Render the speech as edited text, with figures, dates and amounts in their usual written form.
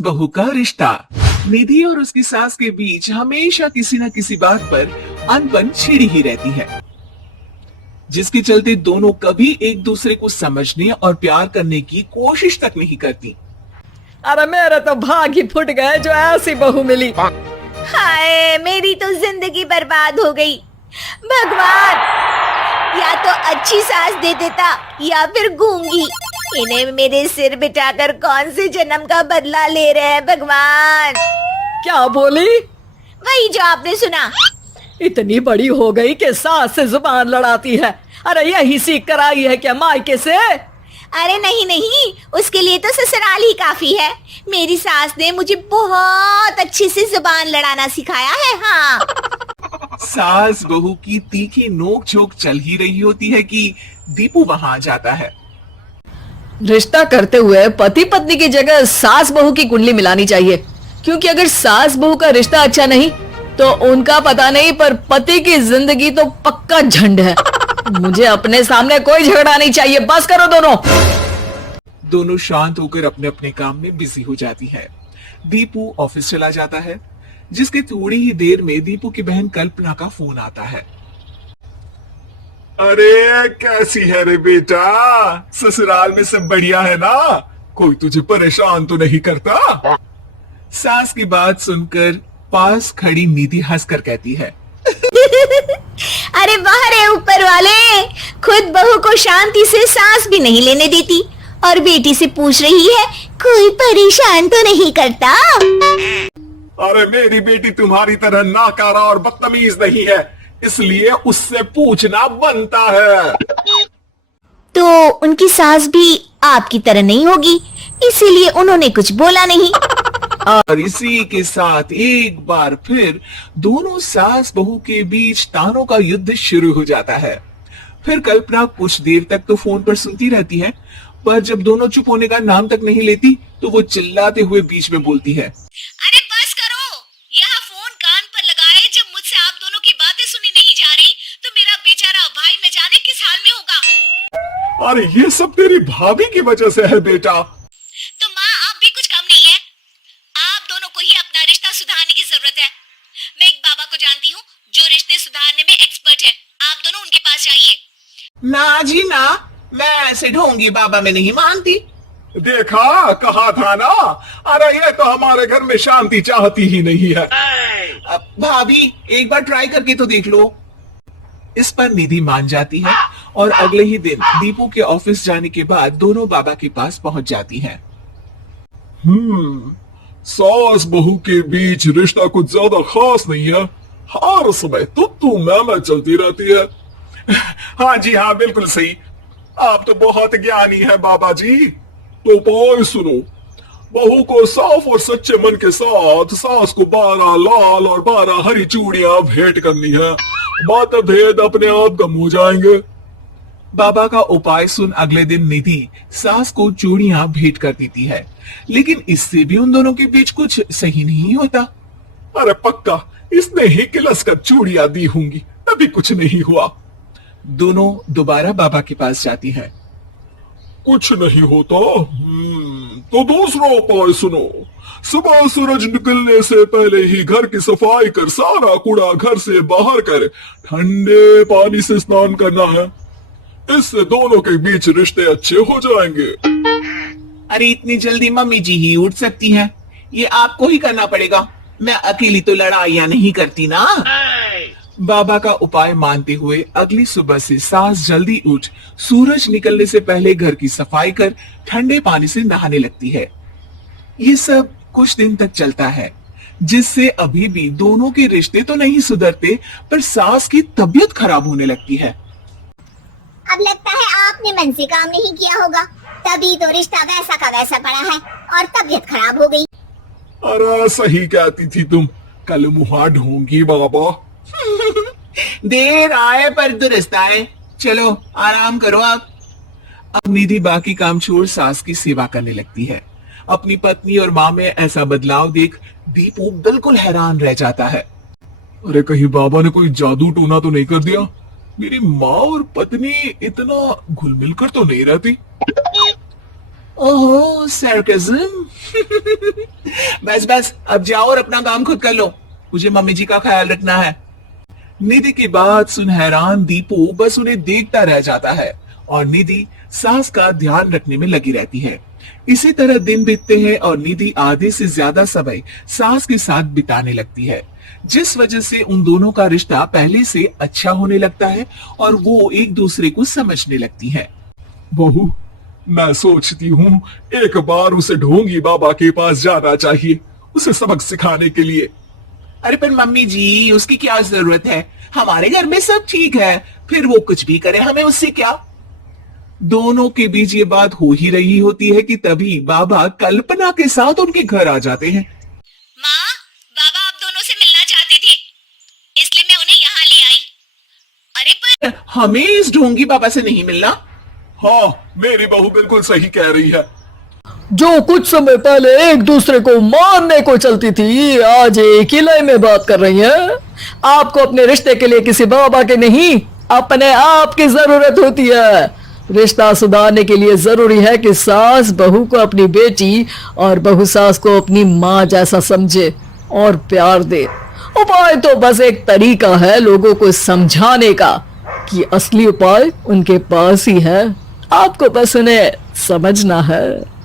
बहू का रिश्ता। निधि और उसकी सास के बीच हमेशा किसी न किसी बात पर अनबन छिड़ी ही रहती है, जिसके चलते दोनों कभी एक दूसरे को समझने और प्यार करने की कोशिश तक नहीं करती। अरे मेरे तो भाग ही फुट गए जो ऐसी बहू मिली। हाय, मेरी तो जिंदगी बर्बाद हो गई। भगवान, या तो अच्छी सास दे देता या फिर गूंगी। इन्हें मेरे सिर बिठाकर कौन से जन्म का बदला ले रहे हैं भगवान। क्या बोली? वही जो आपने सुना। इतनी बड़ी हो गई कि सास से जुबान लड़ाती है। अरे यही सीख कर आई है क्या मायके से? अरे नहीं नहीं, उसके लिए तो ससुराल ही काफी है। मेरी सास ने मुझे बहुत अच्छे से जुबान लड़ाना सिखाया है। हाँ। सास बहू की तीखी नोक झोंक चल ही रही होती है कि दीपू वहां आ जाता है। रिश्ता करते हुए पति पत्नी की जगह सास बहू की कुंडली मिलानी चाहिए, क्योंकि अगर सास बहू का रिश्ता अच्छा नहीं तो उनका पता नहीं, पर पति की जिंदगी तो पक्का झंड है। मुझे अपने सामने कोई झगड़ा नहीं चाहिए। बस करो दोनों। दोनों शांत होकर अपने अपने काम में बिजी हो जाती है। दीपू ऑफिस चला जाता है, जिसके थोड़ी ही देर में दीपू की बहन कल्पना का फोन आता है। अरे कैसी है रे बेटा, ससुराल में सब बढ़िया है ना? कोई तुझे परेशान तो नहीं करता? सास की बात सुनकर पास खड़ी निधि हंसकर कहती है, अरे वाह रे ऊपर वाले, खुद बहू को शांति से सांस भी नहीं लेने देती और बेटी से पूछ रही है कोई परेशान तो नहीं करता। अरे मेरी बेटी तुम्हारी तरह नाकारा और बदतमीज नहीं है, इसलिए उससे पूछना बनता है। तो उनकी सास भी आपकी तरह नहीं होगी, इसीलिए उन्होंने कुछ बोला नहीं। और इसी के साथ एक बार फिर दोनों सास बहू के बीच तानों का युद्ध शुरू हो जाता है। फिर कल्पना कुछ देर तक तो फोन पर सुनती रहती है, पर जब दोनों चुप होने का नाम तक नहीं लेती तो वो चिल्लाते हुए बीच में बोलती है, अरे बस करो, यह फोन कान पर लगाए। जब मुझसे आप दोनों की बातें सुनी नहीं जा रही तो मेरा बेचारा भाई न जाने किस हाल में होगा। अरे ये सब तेरी भाभी की वजह से है बेटा। तो माँ, आप भी कुछ कम नहीं है। आप दोनों को ही अपना रिश्ता सुधारने की जरूरत है। मैं एक बाबा को जानती हूँ जो रिश्ते सुधारने में एक्सपर्ट है। आप दोनों उनके पास जाइए। ना जी ना, मैं ऐसे ढोंगी बाबा में नहीं मानती। देखा, कहा था ना। अरे ये तो हमारे घर में शांति चाहती ही नहीं है। भाभी एक बार ट्राई करके तो देख लो। इस पर निधि मान जाती है और अगले ही दिन दीपू के ऑफिस जाने के बाद दोनों बाबा के पास पहुंच जाती हैं। सास बहू के बीच रिश्ता कुछ ज्यादा खास नहीं है। हर समय तू मैं चलती रहती है। हाँ जी हाँ, बिल्कुल सही। आप तो बहुत ज्ञानी हैं बाबा जी। तो उपाय सुनो, बहू को साफ और सच्चे मन के साथ सास को 12 लाल और 12 हरी चूड़ियां भेंट करनी है। मतभेद अपने आप कम हो जाएंगे। बाबा का उपाय सुन अगले दिन निधि सास को चूड़ियां भेंट कर देती है, लेकिन इससे भी उन दोनों के बीच कुछ सही नहीं होता। अरे पक्का इसने ही किलस कर चूड़ियां दी होंगी, तभी कुछ नहीं हुआ। दोनों दोबारा बाबा के पास जाती है। कुछ नहीं होता। तो दूसरा उपाय सुनो, सुबह सूरज निकलने से पहले ही घर की सफाई कर सारा कूड़ा घर से बाहर कर ठंडे पानी से स्नान करना है। इससे दोनों के बीच रिश्ते अच्छे हो जाएंगे। अरे इतनी जल्दी मम्मी जी ही उठ सकती हैं? ये आपको ही करना पड़ेगा, मैं अकेली तो लड़ाइयां नहीं करती ना। बाबा का उपाय मानते हुए अगली सुबह से सास जल्दी उठ सूरज निकलने से पहले घर की सफाई कर ठंडे पानी से नहाने लगती है। ये सब कुछ दिन तक चलता है, जिससे अभी भी दोनों के रिश्ते तो नहीं सुधरते, पर सास की तबीयत खराब होने लगती है। अब लगता है आपने मन से काम नहीं किया होगा, तभी तो रिश्ता वैसा का वैसा पड़ा है और तबीयत खराब हो गई। अरे सही कहती थी तुम, कल मुहा ढूंढी बाबा। देर आए पर दुरुस्त आए। चलो आराम करो आप। अब निधि बाकी काम छोड़ सास की सेवा करने लगती है। अपनी पत्नी और माँ में ऐसा बदलाव देख दीपू बिल्कुल हैरान रह जाता है। अरे कहीं बाबा ने कोई जादू टोना तो नहीं कर दिया? मेरी माँ और पत्नी इतना घुल मिल कर तो नहीं रहती। ओहो सरकज़म। बस बस अब जाओ और अपना काम खुद कर लो, मुझे मम्मी जी का ख्याल रखना है। निधि की बात सुन हैरान दीपू बस उन्हें देखता रह जाता है और निधि सास का ध्यान रखने में लगी रहती है। इसी तरह दिन बीतते हैं और निधि आधे से ज्यादा समय सास के साथ बिताने लगती है, जिस वजह से उन दोनों का रिश्ता पहले से अच्छा होने लगता है और वो एक दूसरे को समझने लगती है। बहू, मैं सोचती हूँ एक बार उसे ढोंगी बाबा के पास जाना चाहिए, उसे सबक सिखाने के लिए। अरे पर मम्मी जी उसकी क्या जरूरत है, हमारे घर में सब ठीक है, फिर वो कुछ भी करे हमें उससे क्या। दोनों के बीच ये बात हो ही रही होती है कि तभी बाबा कल्पना के साथ उनके घर आ जाते हैं। माँ, बाबा आप दोनों से मिलना चाहते थे, इसलिए मैं उन्हें यहाँ ले आई। अरे पर हमें इस ढोंगी बाबा से नहीं मिलना। हाँ, मेरी बहू बिल्कुल सही कह रही है। जो कुछ समय पहले एक दूसरे को मारने को चलती थी, आज एक ही लय में बात कर रही है। आपको अपने रिश्ते के लिए किसी बाबा के नहीं, अपने आप की जरूरत होती है। रिश्ता सुधारने के लिए जरूरी है कि सास बहू को अपनी बेटी और बहू सास को अपनी माँ जैसा समझे और प्यार दे। उपाय तो बस एक तरीका है लोगों को समझाने का कि असली उपाय उनके पास ही है, आपको बस उन्हें समझना है।